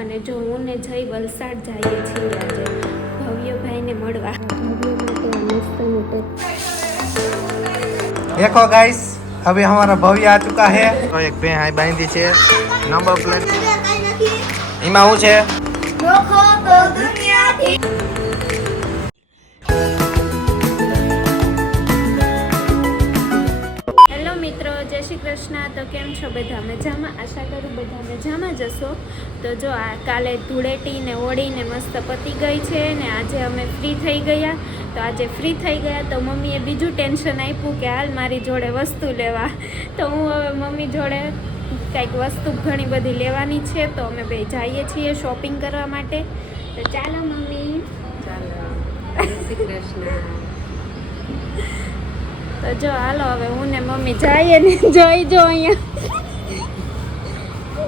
અને જો હું ને જઈ વલસાડ જઈએ છીએ આજે ભવ્યભાઈને મળવા. देखो गाइस अभी हमारा भव्य आ चुका है तो एक पे हाई बांधी छे नंबर प्लेट इमा हूँ छे देखो तो दुनिया थी હેલો મિત્રો, જય શ્રી કૃષ્ણ. તો કેમ છો બધા? મજામાં? આશા કરું બધા મજામાં જ હશો. તો જો આ કાલે ધૂળેટી ને હોળી ને મસ્ત પતી ગઈ છે ને આજે અમે ફ્રી થઈ ગયા. તો આજે ફ્રી થઈ ગયા તો મમ્મીએ બીજું ટેન્શન આપ્યું કે હાલ મારી જોડે વસ્તુ લેવા. તો હું હવે મમ્મી જોડે કંઈક વસ્તુ ઘણી બધી લેવાની છે તો અમે બે જઈએ છીએ શોપિંગ કરવા માટે. તો ચાલો મમ્મી. ચાલો, જય શ્રી કૃષ્ણ. તો જો હાલો હવે હું ને મમ્મી જઈએ ને જોઈ જો અહીંયા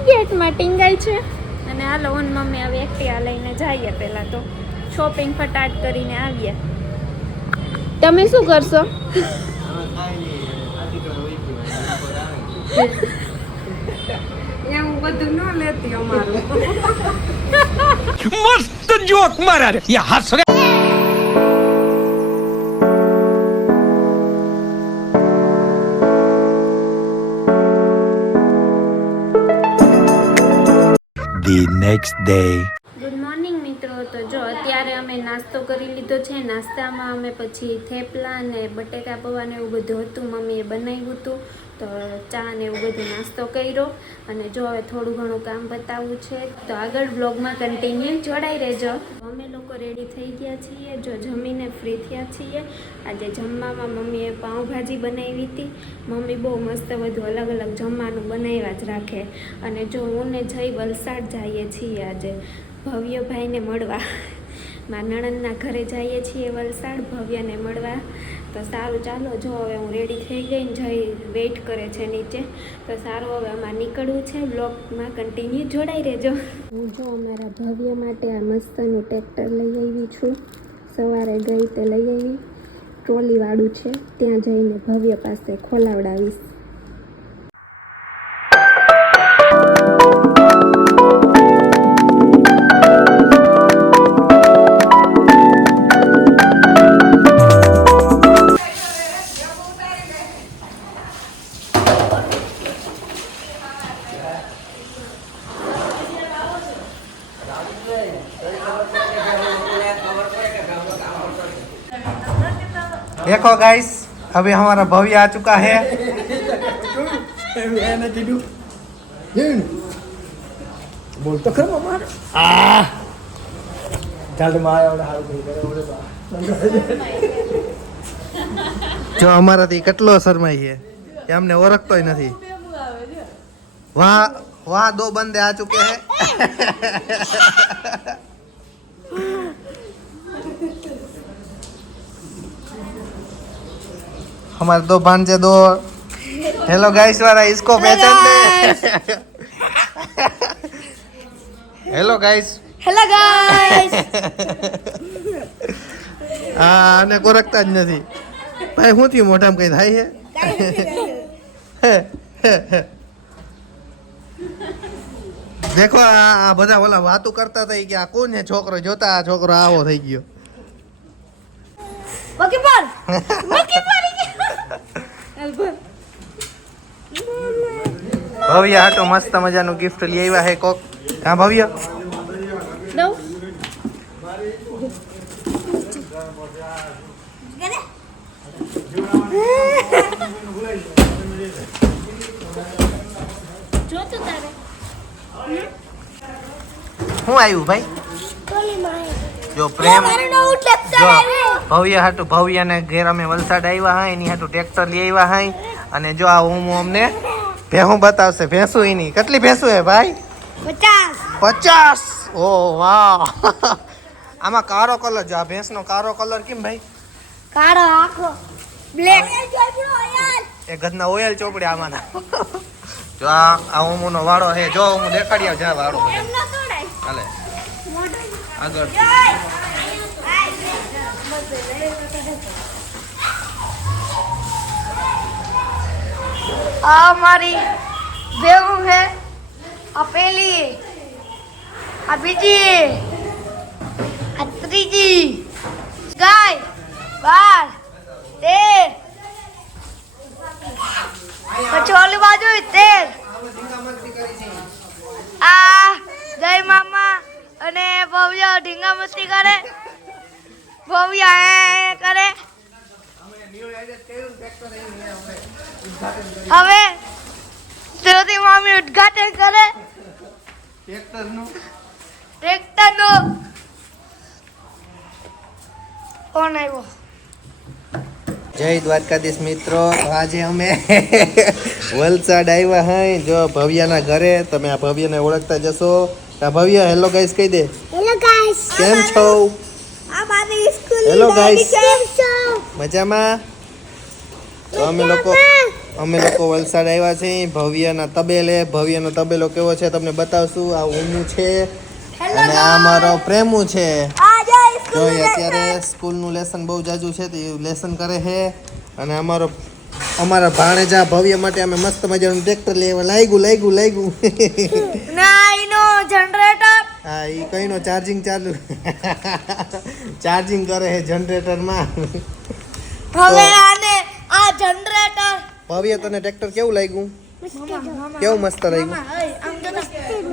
ગેટમાં ટીંગાઈ છે. અને હાલો હું ને મમ્મી હવે એકટીવા લઈને જઈએ. પહેલાં તો શોપિંગ ફટાટ કરીને આવીએ. તમે શું કરશો? હું બધું ન લેતી અમારું. मस्त जोक मारा रे ये हंस रहे the next day good morning મિત્રો. તો જો અત્યારે અમે નાસ્તો કરી લીધો છે. નાસ્તામાં અમે પછી થેપલા ને બટેકા પૌવા ને એવું બધું હતું, મમ્મીએ બનાવ્યું હતું. તો ચા ને એવું બધું નાસ્તો કર્યો. અને જો હવે થોડું ઘણું કામ બતાવવું છે તો આગળ બ્લોગમાં કન્ટિન્યુ જોડાઈ રહેજો. અમે લોકો રેડી થઈ ગયા છીએ, જો જમીને ફ્રી થયા છીએ. આજે જમવામાં મમ્મીએ પાઉંભાજી બનાવી હતી. મમ્મી બહુ મસ્ત બધું અલગ અલગ જમવાનું બનાવ્યા જ રાખે. અને જો હું ને જઈ વલસાડ જઈએ છીએ આજે ભવ્યભાઈને મળવા. મારા નણંદના ઘરે જઈએ છીએ વલસાડ ભવ્યને મળવા. તો સારું ચાલો, જો હવે હું રેડી થઈ ગઈ ને જઈ વેઇટ કરે છે નીચે. તો સારું હવે અમારે નીકળવું છે. બ્લોગમાં કન્ટિન્યુ જોડાઈ રહેજો. હું જો અમારા ભવ્ય માટે આ મસ્તનું ટ્રેક્ટર લઈ આવી છું. સવારે ગઈ તે લઈ આવી. ટ્રોલીવાળું છે, ત્યાં જઈને ભવ્ય પાસે ખોલાવડાવીશ. देखो गाइस अभी हमारा भव्य आ चुका है बोलतो खर मामा जो અમારાથી કેટલો શરમાઈ છે કે અમને ઓળખતોય નથી. वहाँ दो बंदे आ चुके हैं. हमारे दो भांजे दो हेलो गाइस वाला इसको पहचान दे. Hello guys. हेलो गाइस હા આને કોરકતા જ નથી ભાઈ. શું થયું મોઢામાં કઈ થાય છે? દેખો આ બધા ઓલા વાતો કરતા હતા કે આ કોણ છે છોકરો, જોતા આ છોકરો આવો થઈ ગયો. मक्की पर ભવ્ય હાટો મસ્ત મજાનું ગિફ્ટ લઈ આવ્યા હે કોક. હા ભવ્ય દઉં જો તો તારે શું આવ્યું ભાઈ? टोली माए જો પ્રેમ मारो नो ट्रैक्टर જો आवे ભવ્ય હાટુ ભવ્ય ને ઘેર અમે વલસાડ આવ્યા હા એની હાટુ ટ્રેક્ટર લઈ આવ્યા હા. અને જો આ હું અમને ભેહું બતાવશે. ભેંસું એની કેટલી ભેંસું હે ભાઈ? 50 50. ઓ વાહ. આમાં કાળો કલર જો આ ભેંસનો કાળો કલર કેમ ભાઈ? कारो आखो ब्लैक એ ગધના ઓઇલ ચોપડી આમાં. જો આ ઉમુનો વાળો હે. જો હું દેખાડી આવ જા વાળો હાલે આગળ. हमारी बेगम है अपेली આ બીજી, આ ત્રીજી, ગાય 12, 13, પછી ઓલી બાજુ 13. આ જય મામા અને ભવ્ય ઢીંગા મસ્તી કરે. ભવ્ય એ કરે. હવે શ્રુતિ મામી ઉદ્ઘાટન કરે ટ્રેક્ટરનું. કોણ આવ્યો? જય દ્વારકાધીશ મિત્રો, આજે અમે વલસાડ આવ્યા હઈ. જો ભવ્યના ઘરે, તમે આ ભવ્યને ઓળખતા જશો. આ ભવ્ય હેલો ગાઈસ કહી દે. હેલો ગાઈસ, કેમ છો? આ મારી સ્કૂલ હેલો ગાઈસ, કેમ છો? મજામાં? તો અમે લોકો વલસાડ આવ્યા છીએ ભવ્યના તબેલે. ભવ્યનો તબેલો કેવો છે તમને બતાવશું. આ ઉમુ છે અને આ મારો પ્રેમુ છે. આ જો જો એ અત્યારે સ્કૂલનું લેસન બહુ જાજુ છે તે લેસન કરે છે. અને અમારા ભાણેજા ભવ્ય માટે અમે મસ્ત મજાનું ટ્રેક્ટર લેવા લાગ્યું. ના એનો જનરેટર. હા, એ કઈનો ચાર્જિંગ ચાલુ ચાર્જિંગ કરે છે જનરેટરમાં. હવે આને આ જનરેટર. ભવ્ય તને ટ્રેક્ટર કેવું લાગ્યું? કેવું મસ્ત લાગ્યું?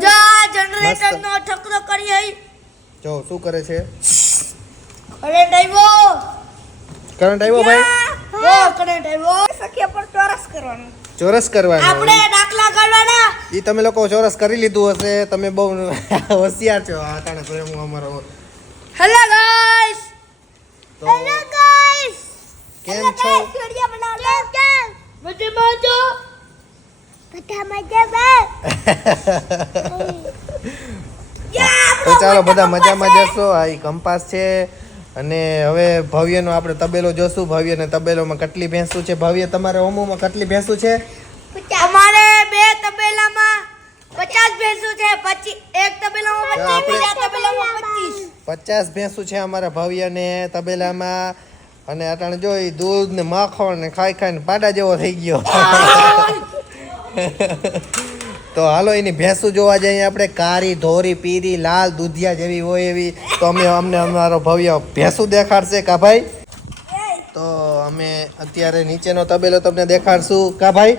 જો આ જનરેટર નો ઠકરો કરી હઈ. જો શું કરે છે? કરંટ આવ્યો. કરંટ આવ્યો ભાઈ? કરંટ આવ્યો. સખિયા પર ચોરસ કરવાનું. ચોરસ કરવાનો. આપણે દાખલા કાઢવાના. ઈ તમે લોકો ચોરસ કરી લીધું હશે. તમે બહુ હોશિયાર છો. આ તાણે પ્રેમ અમારો. Hello guys. તો હેલો ગાઈસ. કેમ છો? વિડિયો બનાવો. કેમ? મજામાં છો? મજામાં. તો ચાલો બધા મજામાં જશો. આ ઈ કંપાસ છે. અને હવે ભવ્યનો આપણે તબેલો જોશું. ભવ્યને તબેલોમાં કેટલી ભેંસું છે? ભવ્ય તમારે ઓમોમાં કેટલી ભેંસું છે? અમારે બે તબેલામાં 50 ભેંસું છે. એક તબેલામાં 25, બીજા તબેલામાં 25. 50 ભેંસું છે અમારા ભવ્યને તબેલામાં. અને અટાણે જોઈ દૂધ ને માખણ ને ખાઈને પાડા જેવો થઈ ગયો. તો હાલો એની ભેંસું જોવા જઈએ આપણે. કારી, ધોરી, પીરી, લાલ, દૂધિયા જેવી હોય એવી. તો અમને અમારો ભવ્ય ભેંસું દેખાડશે કા ભાઈ? તો અમે અત્યારે નીચેનો તબેલો તમને દેખાડશું કા ભાઈ?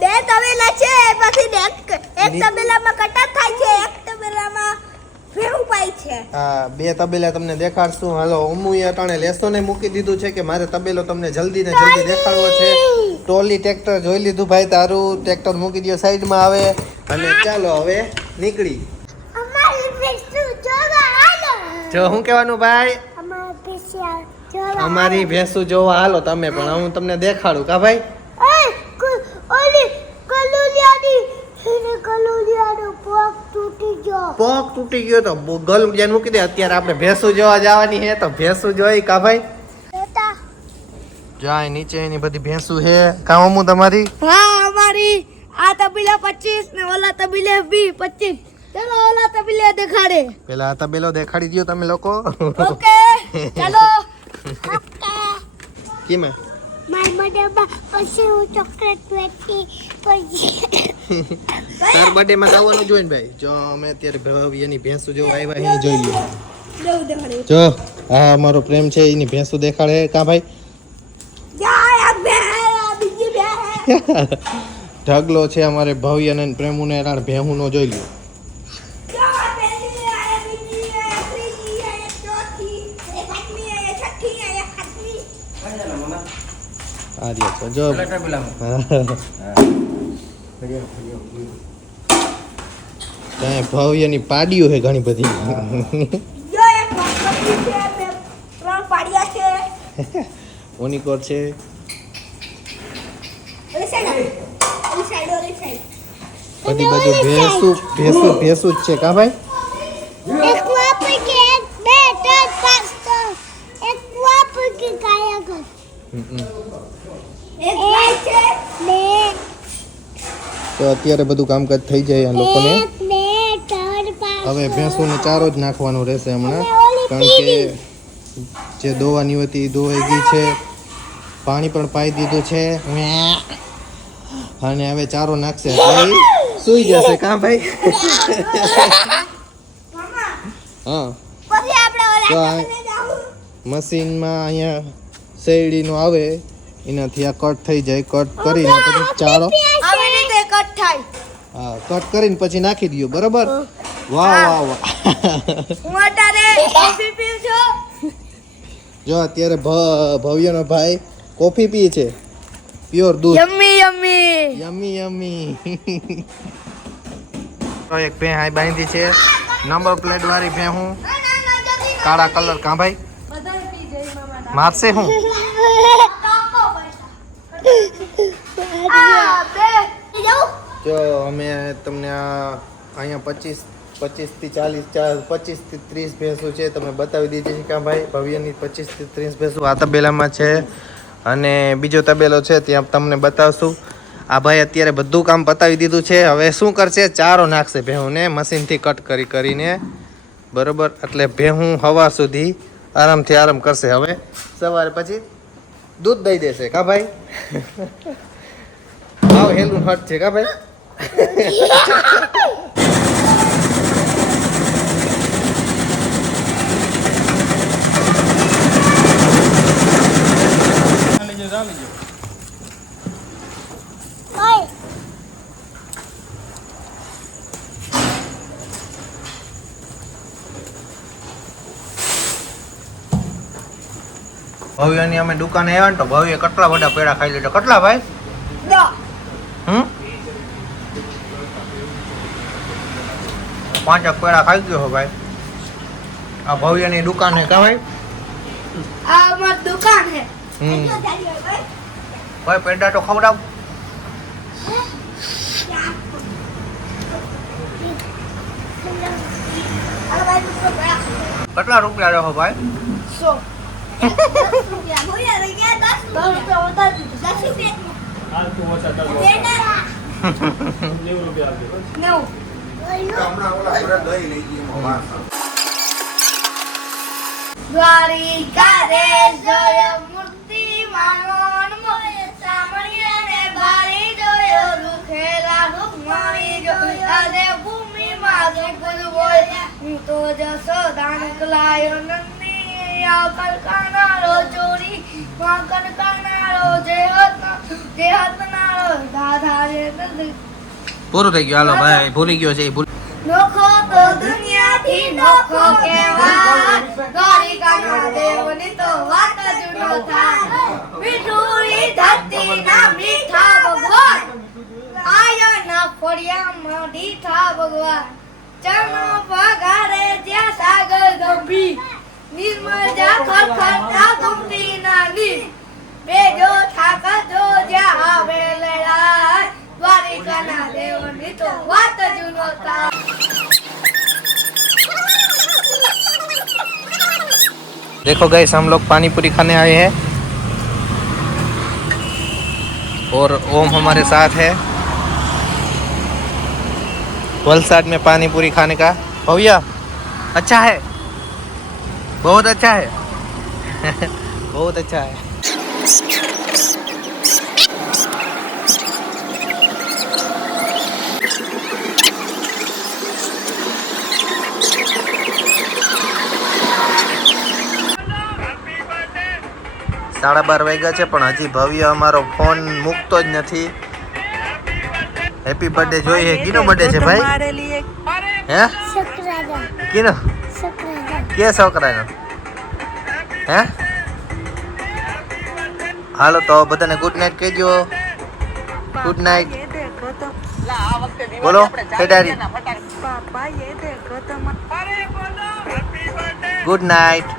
બે તબેલા છે. પછી એક તબેલામાં કટાર થાય છે, એક તબેલામાં ભેહું પાય છે. હા, બે તબેલા તમને દેખાડશું. હાલો, અમુએ અટાણે લેસોને મૂકી દીધું છે કે મારે તબેલો તમને જલ્દી ને જલ્દી દેખાડવો છે. ટોલી ટ્રેક્ટર જોઈ લીધું ભાઈ તારું. ટ્રેક્ટર મૂકી દો સાઈડમાં આવે. અને ચાલો હવે નીકળી. અમારી ભેંસું જોવા હાલો. જો હું કહેવાનું ભાઈ? અમારી ભેંસું જોવા. અમારી ભેંસું જોવા હાલો તમે પણ. હું તમને દેખાડું કા ભાઈ? ઓલી કલુલિયાનો પગ તૂટી ગયો. પગ તૂટી ગયો તો ગલ જ્યાં મૂકી દે. અત્યારે આપણે ભેંસું જોવા જવાની છે તો ભેંસું જોઈ કા ભાઈ? જાય નીચે એની બધી ભેંસું છે. કામ હું તમારી? હા, અમારી આ તબેલા 25 ને ઓલા તબેલા 25. ચલો ઓલા તબેલા દેખાડે. પેલા આ તબેલો દેખાડી દયો તમે લોકો. ઓકે ચાલો. કેમ? મારા બર્થડે પછી હું ચોકલેટ વેચી પછી તાર બર્થડે માં આવવાનું જોઈને ભાઈ. જો અમે અત્યારે ભવ્યની ભેંસું જો આવ્યા અહીં જોઈ લ્યો. જો આ અમારો પ્રેમ છે એની ભેંસું દેખાડે કા ભાઈ? ઢગલો છે અમારે ભવ્ય ને પ્રેમુ ને રાણ ભેહું નો જોઈ લ્યો. આ રહ્યા છે જો. ત્યાં ભવ્યની પાડીઓ છે ઘણી બધી. ઓનિકોર છે. બધી બાજુ ભેંસું જ છે કા ભાઈ? એક વાપર કે 1 2 3 4 એક વાપર કે કાયા કર. એક છે બે. તો અત્યારે બધું કામકાજ થઈ જાય આ લોકોને. 1 2 3 4 હવે ભેંસોને ચારો જ નાખવાનો રહેશે હમણાં. કારણ કે જે દોવાની હતી દોવાઈ ગઈ છે. પાણી પણ પાઈ દીધું છે. અને હવે ચારો નાખશે એટલે સુઈ જશે કા ભાઈ? હા પછી આપણે તો ઓલા આ- કને જાવું. મશીનમાં અહીંયા શેરડીનું આવે એનાથી આ કટ થઈ જાય કટ કરીને પછી ચાળો આવી રીતે કટ થાય. હા કટ કરીને પછી નાખી દો બરાબર વાહ વાહ વાહ હું અત્યારે કોફી પીઉં છું. જો અત્યારે ભવ્યનો ભાઈ કોફી પીએ છે પ્યોર દૂધ યમ્મી યમ્મી. યમી યમી તો એક ભેં હાઈ બાંધી છે નંબર પ્લેટ વાળી ભેં હું કાળા કલર કાં ભાઈ મારશે હું જો અમે તમને અહીંયા 25 થી 30 ભેંસો છે તમે બતાવી દીધી છે કાં ભાઈ ભવ્યની 25 થી 30 ભેંસો આ તબેલામાં છે અને બીજો તબેલો છે ત્યાં તમને બતાવશું આ ભાઈ અત્યારે બધું કામ પતાવી દીધું છે હવે શું કરશે ચારો નાખશે ભેહુંને મશીનથી કટ કરીને બરોબર એટલે ભેહું સવાર સુધી આરામ કરશે હવે સવારે પછી દૂધ દઈ દેશે કા ભાઈ આવ હેલું હટ છે કા ભાઈ ભવ્યની અમે દુકાને આવ્યા ને તો ભવ્ય કેટલા બધા પેડા ખાઈ લીધા કેટલા ભાઈ હમ 5 પેડા ખાઈ ગયો હો ભાઈ આ ભવ્યની દુકાન હે કા ભાઈ આ અમારી દુકાન છે. હમ ભાઈ પેડા તો ખવડાવ કેટલા રૂપિયા રહો ભાઈ 100. 10 રૂપિયા. ભૈયા રહી ગયા 10 રૂપિયા. 10 રૂપિયા. નવ. દ્વારિકા રે જય મૂર્તિ માનવન મોય સામણિયાને બારી જોયો રૂખેલા રૂકમણી જોયા દે ભૂમિ માગે ગુરુ બોલ્યા હું તો જસોદાન કલાયો નંદી આ કલકાનારો ચોરી માં કલકાનારો જે હતનારો દાદા રે નંદી પૂરું થઈ ગયું હાલો ભાઈ ભૂલી ગયો છે નોખો તો દુનિયાથી નોખો કહેવાય દ્વારિકાના દેવની તો વાત જ ન થાય મીઠુરી ધરતીના મીઠા ભગવાન આયાના ફળિયામાં ડીઠા ભગવાન ચરણો પગારે જ્યાં સાગર ગંભીર નિર્મળ જા ખરખરતા ગુમતી નાની બેજો ઠાકર જ્યાં આવે લડાય દ્વારિકાના દેવની તો વાત જ ન થાય. देखो गाइस हम लोग पानी पूरी खाने आए हैं और ओम हमारे साथ है वलसाड में पानी पूरी खाने का भैया अच्छा है बहुत अच्छा है बहुत अच्छा है સાડા 12 વાગ્યા છે પણ હજી ભવ્ય અમારો ફોન મૂકતો જ નથી હેપી બર્થડે જોઈએ કીનો બર્થડે છે ભાઈ હે કીનો કે છોકરાનો હે હાલો તો બધાને ગુડ નાઇટ કહેજો ગુડ નાઇટ બોલો કેડારી ગુડ નાઇટ